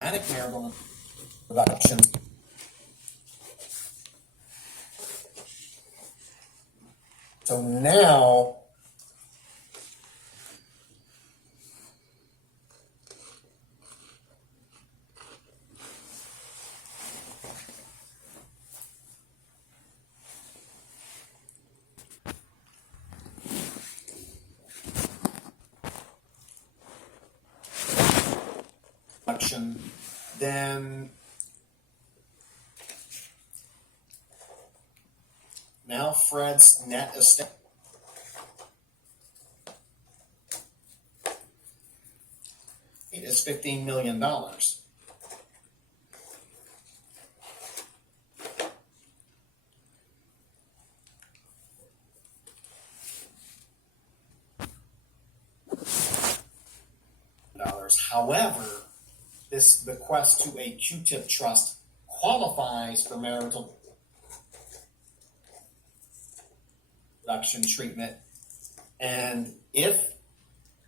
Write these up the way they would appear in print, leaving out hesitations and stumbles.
marital reduction. So now then now Fred's net estate is $15 million. However, this bequest to a Q-tip trust qualifies for marital deduction treatment, and if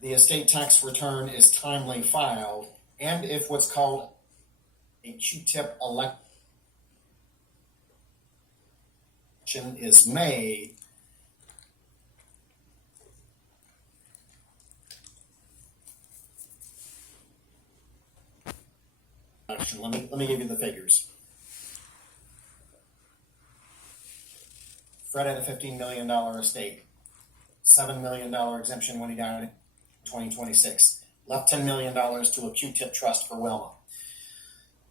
the estate tax return is timely filed, and if what's called a Q-tip election is made, let me give you the figures. Fred had a $15 million estate, $7 million exemption when he died in 2026, left $10 million to a Q-tip trust for Wilma.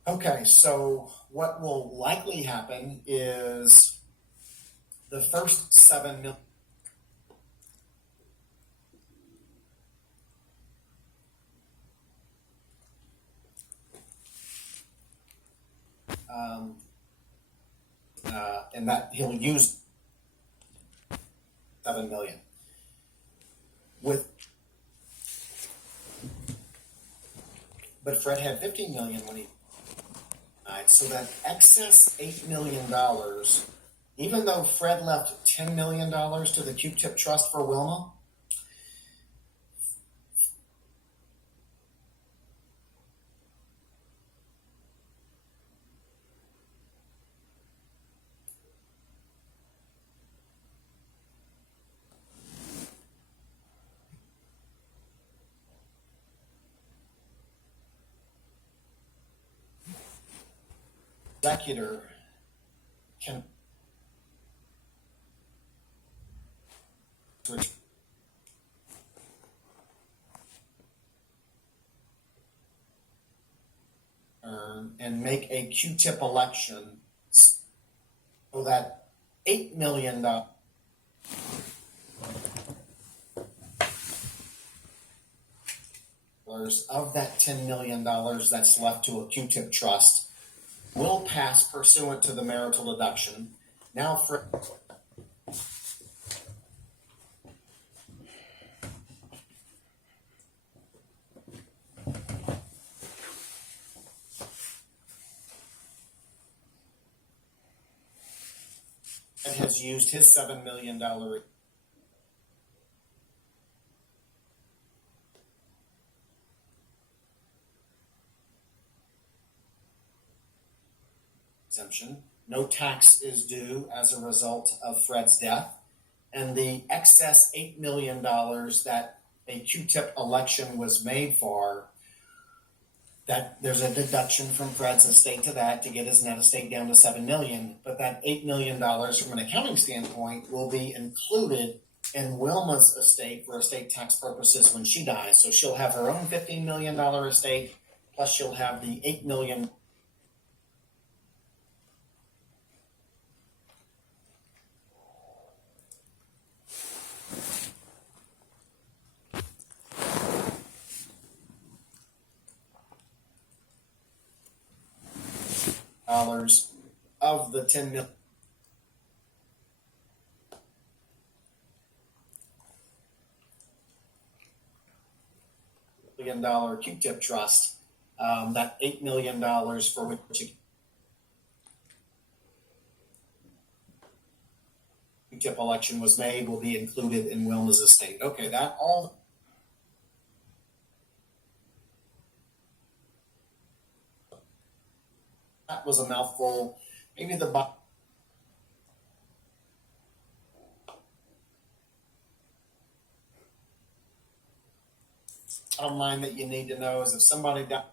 Okay, so what will likely happen is the first $7 million and that he'll use $7 million. But Fred had $15 million when he died, so that excess $8 million, even though Fred left $10 million to the Q-tip trust for Wilma, executor can and make a Q-tip election so that $8 million of that $10 million that's left to a Q-tip trust will pass pursuant to the marital deduction. Now Fred has used his $7 million exemption. No tax is due as a result of Fred's death, and the excess $8 million that a Q-tip election was made for, that there's a deduction from Fred's estate to that to get his net estate down to $7 million, but that $8 million from an accounting standpoint will be included in Wilma's estate for estate tax purposes when she dies. So she'll have her own $15 million estate, plus she'll have the $8 million of the $10 million Q-tip trust. That $8 million for which a Q-tip election was made will be included in Wilma's estate. Okay, that all That was a mouthful. Maybe the bottom line that you need to know is if somebody died,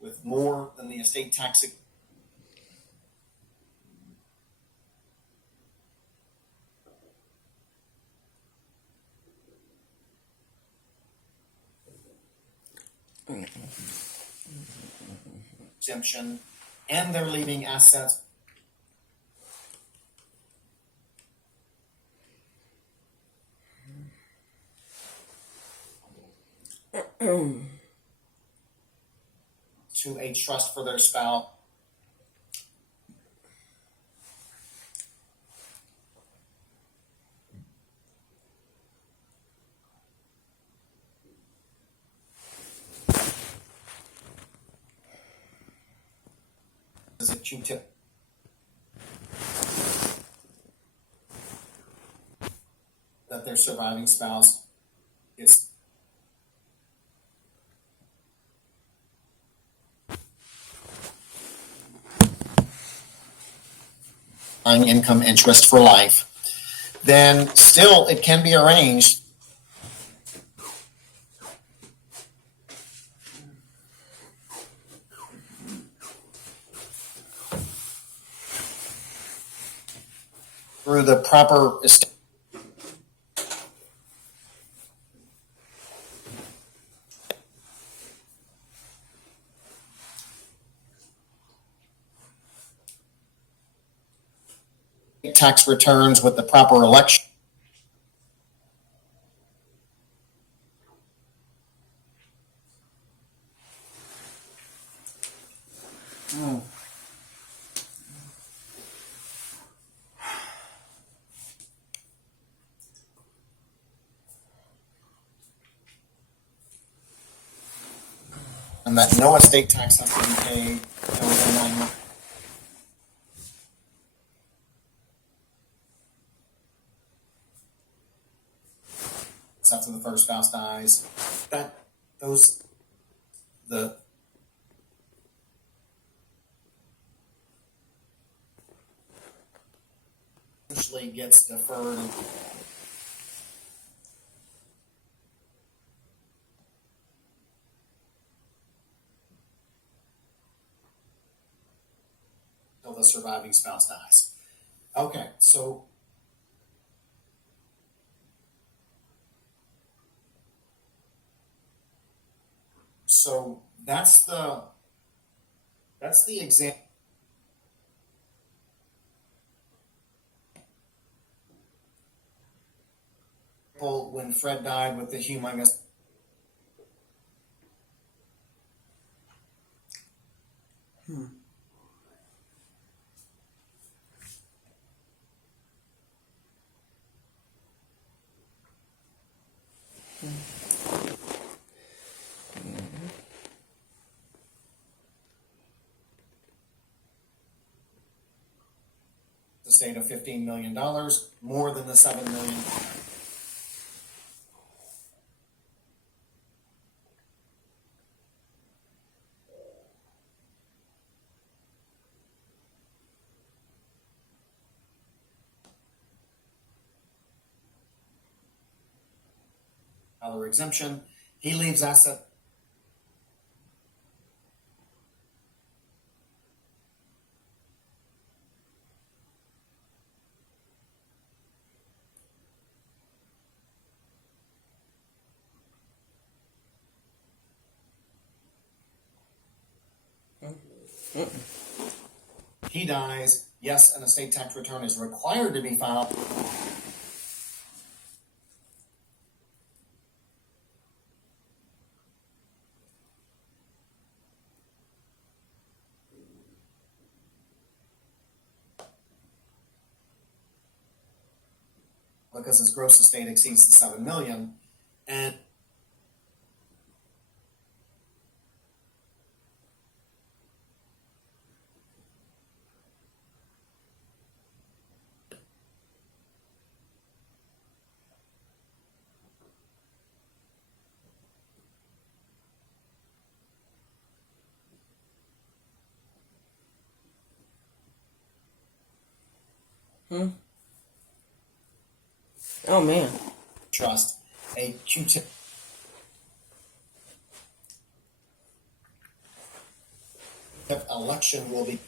with more than the estate tax exemption, and they're leaving assets to a trust for their spouse. Is a Q-tip that their surviving spouse gets income interest for life, then still it can be arranged through the proper estate tax returns with the proper election. And that no estate tax has to be paid over 9 months. After the first spouse dies, the essentially gets deferred until the surviving spouse dies. Okay, so that's the example. When Fred died with the humongous estate of $15 million, more than the $7 million. Other exemption, he leaves asset. He dies. Yes, an estate tax return is required to be filed. because his gross estate exceeds the 7 million. And Oh man. trust, a Q-tip election will be